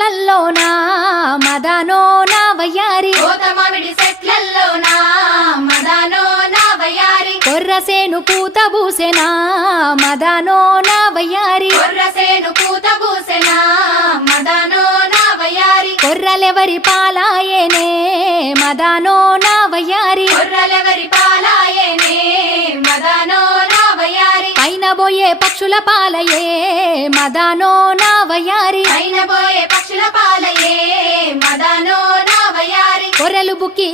చెట్లల్లోనా మదానో నా వయ్యారి మామిడి చెట్లల్లోనా మదానో నా వయ్యారి కొర్రసేను పూత బూసెనా మదానో నా వయ్యారి కొర్రసేను పూత బూసెనా మదానో నా వయ్యారి కొర్రలెవరి పాలాయేనే మదానో నా వయ్యారి కొర్రలెవరి పాలాయేనే మదానో నా వయ్యారి పైన బోయే పక్షుల పాలయే మదానో నా వయ్యారి పైన పోయే పక్షుల పాలయే మదానో నా వయ్యారి కొర్రెలు బుక్కి